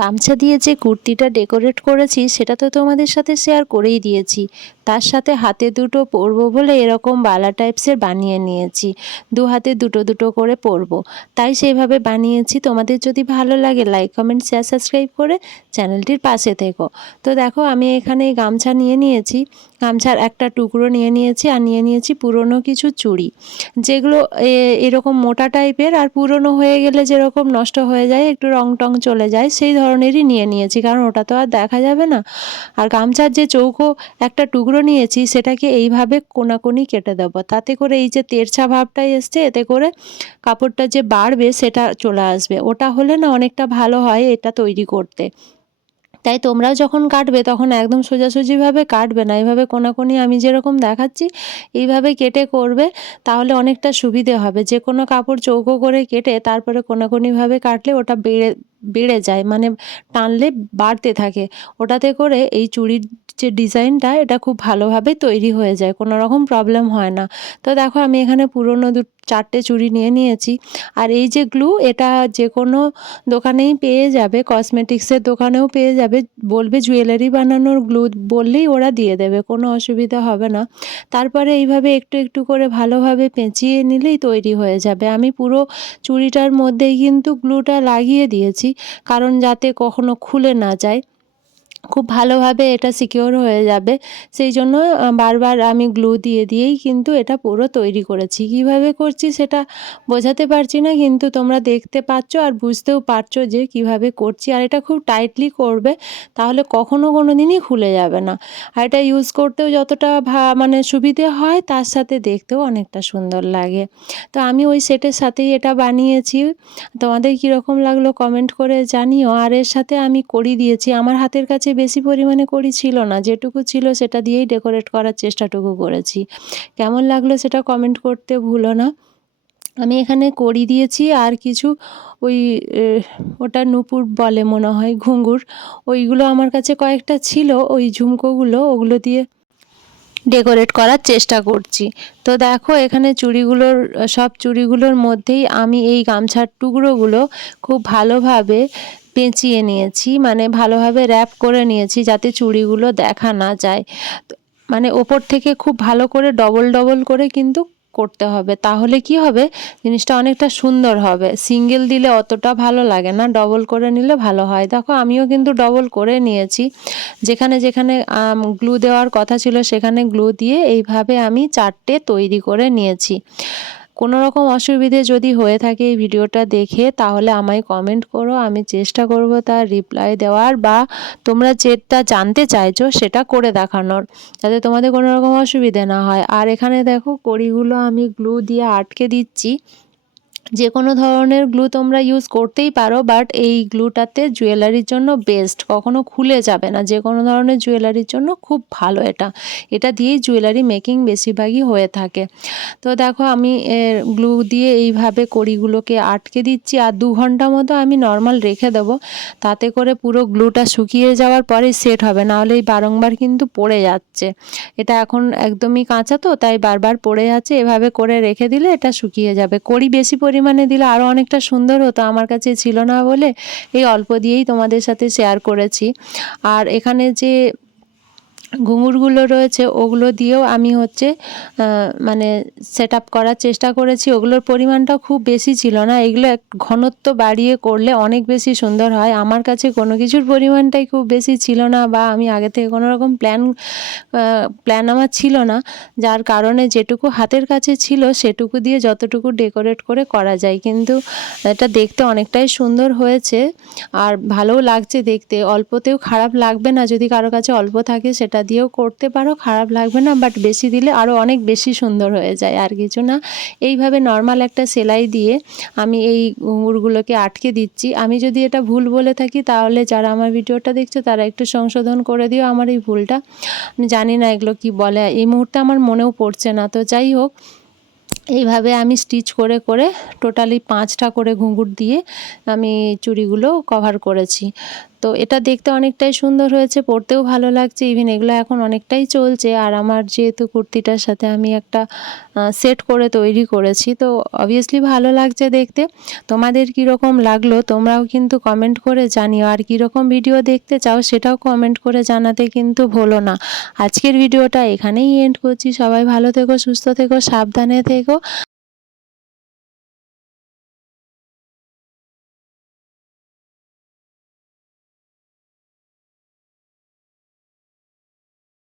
গামছা দিয়ে যে কুর্তিটা ডেকোরেট করেছি সেটা তো তোমাদের সাথে শেয়ার করেই দিয়েছি। তার সাথে হাতে দুটো পরবো বলে এরকম বালা টাইপসের বানিয়ে নিয়েছি। দু হাতে দুটো দুটো করে পরবো, তাই সেইভাবে বানিয়েছি। তোমাদের যদি ভালো লাগে লাইক কমেন্ট শেয়ার সাবস্ক্রাইব করে চ্যানেলটির পাশে থেকো। তো দেখো আমি এখানে গামছা নিয়ে নিয়েছি, গামছার একটা টুকরো নিয়ে নিয়েছি, আর নিয়ে নিয়েছি পুরনো কিছু চুড়ি, যেগুলো এরকম মোটা টাইপের আর পুরনো হয়ে গেলে যেরকম নষ্ট হয়ে যায়, একটু রং টং চলে যায়, সেই ধরনেরই নিয়ে নিয়েছি, কারণ ওটা তো আর দেখা যাবে না। আর গামছার যে চৌকো একটা টুকরো নিয়েছি সেটাকে এইভাবে কোনাকুনি কেটে দেবো, তাতে করে এই যে তেরছা ভাবটা এসছে, এতে করে কাপড়টা যে বাড়বে সেটা চলে আসবে। ওটা হলে না অনেকটা ভালো হয় এটা তৈরি করতে। তাই তোমরাও যখন কাটবে তখন একদম সোজাসুজিভাবে কাটবে না, এইভাবে কোনাকুনি আমি যেরকম দেখাচ্ছি এইভাবে কেটে করবে, তাহলে অনেকটা সুবিধে হবে। যে কোনো কাপড় চৌকো করে কেটে তারপরে কোনাকুনিভাবে কাটলে ওটা বেড়ে বেড়ে যায়, মানে টানলে বাড়তে থাকে। ওটাতে করে এই চুড়ির যে ডিজাইনটা এটা খুব ভালোভাবে তৈরি হয়ে যায়, কোনো রকম প্রবলেম হয় না। তো দেখো আমি এখানে পুরনো চারটে চুড়ি নিয়ে নিয়েছি। আর এই যে গ্লু, এটা যে কোনো দোকানেই পেয়ে যাবে, কসমেটিক্সের দোকানেও পেয়ে যাবে। বলবে জুয়েলারি বানানোর গ্লু বললেই ওরা দিয়ে দেবে, কোনো অসুবিধা হবে না। তারপরে এইভাবে একটু একটু করে ভালোভাবে পেঁচিয়ে নিলেই তৈরি হয়ে যাবে। আমি পুরো চুড়িটার মধ্যেই কিন্তু গ্লুটা লাগিয়ে দিয়েছি, কারণ যাতে কখনো খুলে না যায়, খুব ভালোভাবে এটা সিকিওর হয়ে যাবে। সেই জন্য বারবার আমি গ্লু দিয়ে দিয়েই কিন্তু এটা পুরো তৈরি করেছি। কিভাবে করছি সেটা বোঝাতে পারছি না, কিন্তু তোমরা দেখতে পাচ্ছ আর বুঝতেও পারছো যে কিভাবে করছি। আর এটা খুব টাইটলি করবে, তাহলে কখনো কোনো দিনই খুলে যাবে না। আর এটা ইউজ করতেও যতটা মানে সুবিধে হয়, তার সাথে দেখতেও অনেকটা সুন্দর লাগে। তো আমি ওই সেটের সাথেই এটা বানিয়েছি। তোমাদের কীরকম লাগলো কমেন্ট করে জানিও। আর এর সাথে আমি কড়ি দিয়েছি, আমার হাতের কাছে বেশি পরিমাণে কড়ি ছিল না, যেটুকু ছিল সেটা দিয়েই ডেকোরেট করার চেষ্টাটুকু করেছি। কেমন লাগলো সেটা কমেন্ট করতে ভুলো না। আমি এখানে কড়ি দিয়েছি আর কিছু ওই ওটা নূপুর বলে মনে হয়, ঘুঙুর, ওইগুলো আমার কাছে কয়েকটা ছিল, ওই ঝুমকোগুলো, ওগুলো দিয়ে ডেকোরেট করার চেষ্টা করছি। তো দেখো এখানে চুড়িগুলোর, সব চুড়িগুলোর মধ্যেই আমি এই গামছার টুকরোগুলো খুব ভালোভাবে পেঁচিয়ে নিয়েছি, মানে ভালোভাবে র্যাপ করে নিয়েছি যাতে চুড়িগুলো দেখা না যায়। মানে ওপর থেকে খুব ভালো করে ডবল ডবল করে কিন্তু করতে হবে, তাহলে কি হবে, জিনিসটা অনেকটা সুন্দর হবে। সিঙ্গেল দিলে অতটা ভালো লাগে না, ডবল করে নিলে ভালো হয়। দেখো আমিও কিন্তু ডবল করে নিয়েছি, যেখানে যেখানে গ্লু দেওয়ার কথা ছিল সেখানে গ্লু দিয়ে এইভাবে আমি চারটে তৈরি করে নিয়েছি। কোনো রকম অসুবিধে যদি হয়ে থাকে এই ভিডিওটা দেখে, তাহলে আমায় কমেন্ট করো, আমি চেষ্টা করব তার রিপ্লাই দেওয়ার, বা তোমরা যেটা জানতে চাইছো সেটা করে দেখানোর, যাতে তোমাদের কোনো রকম অসুবিধে না হয়। আর এখানে দেখো কড়িগুলো আমি গ্লু দিয়ে আটকে দিচ্ছি। যে কোনো ধরনের গ্লু তোমরা ইউজ করতেই পারো, বাট এই গ্লুটাতে জুয়েলারির জন্য বেস্ট, কখনো খুলে যাবে না। যে কোনো ধরনের জুয়েলারির জন্য খুব ভালো এটা, এটা দিয়েই জুয়েলারি মেকিং বেশিরভাগই হয়ে থাকে। তো দেখো আমি গ্লু দিয়ে এইভাবে কড়িগুলোকে আটকে দিচ্ছি, আর 2 ঘন্টা মতো আমি নর্মাল রেখে দেবো, তাতে করে পুরো গ্লুটা শুকিয়ে যাওয়ার পরে সেট হবে, নাহলে এই বারংবার কিন্তু পড়ে যাচ্ছে। এটা এখন একদমই কাঁচা, তো তাই বারবার পড়ে যাচ্ছে। এভাবে করে রেখে দিলে এটা শুকিয়ে যাবে। কড়ি বেশি পরিমাণে দিলে আরও অনেকটা সুন্দর হতো, আমার কাছে ছিল না বলে এই অল্প দিয়েই তোমাদের সাথে শেয়ার করেছি। আর এখানে যে ঘুঙুরগুলো রয়েছে ওগুলো দিয়েও আমি মানে সেট আপ করার চেষ্টা করেছি। ওগুলোর পরিমাণটা খুব বেশি ছিল না, এগুলো ঘনত্ব বাড়িয়ে করলে অনেক বেশি সুন্দর হয়। আমার কাছে কোনো কিছুর পরিমাণটাই খুব বেশি ছিল না, বা আমি আগে থেকে কোনো রকম প্ল্যান আমার ছিল না, যার কারণে যেটুকু হাতের কাছে ছিল সেটুকু দিয়ে যতটুকু ডেকোরেট করে করা যায়। কিন্তু এটা দেখতে অনেকটাই সুন্দর হয়েছে, আর ভালোও লাগছে দেখতে। অল্পতেও খারাপ লাগবে না, যদি কারো কাছে অল্প থাকে সেটা দিয়েও করতে পারো, খারাপ লাগবে না। বাট বেশি দিলে আরও অনেক বেশি সুন্দর হয়ে যায়। আর কিছু না, এইভাবে নর্মাল একটা সেলাই দিয়ে আমি এই ঘুঙুরগুলোকে আটকে দিচ্ছি। আমি যদি এটা ভুল বলে থাকি, তাহলে যারা আমার ভিডিওটা দেখছো তারা একটু সংশোধন করে দিও আমার এই ভুলটা। আমি জানি না এগুলো কি বলে, এই মুহূর্তে আমার মনেও পড়ছে না। তো যাই হোক, এইভাবে আমি স্টিচ করে করে টোটালি 5টা করে ঘুঙুর দিয়ে আমি চুড়িগুলো কভার করেছি। তো এটা দেখতে অনেকটাই সুন্দর হয়েছে, পরতেও ভালো লাগছে। ইভেন এগুলো এখন অনেকটাই চলছে। আর আমার যেহেতু কুর্তিটার সাথে আমি একটা সেট করে তৈরি করেছি, তো অবভিয়াসলি ভালো লাগছে দেখতে। তোমাদের কীরকম লাগলো তোমরাও কিন্তু কমেন্ট করে জানিও, আর কীরকম ভিডিও দেখতে চাও সেটাও কমেন্ট করে জানাতে কিন্তু ভুলো না। আজকের ভিডিওটা এখানেই এন্ড করছি। সবাই ভালো থেকো, সুস্থ থেকো, সাবধানে থেকো।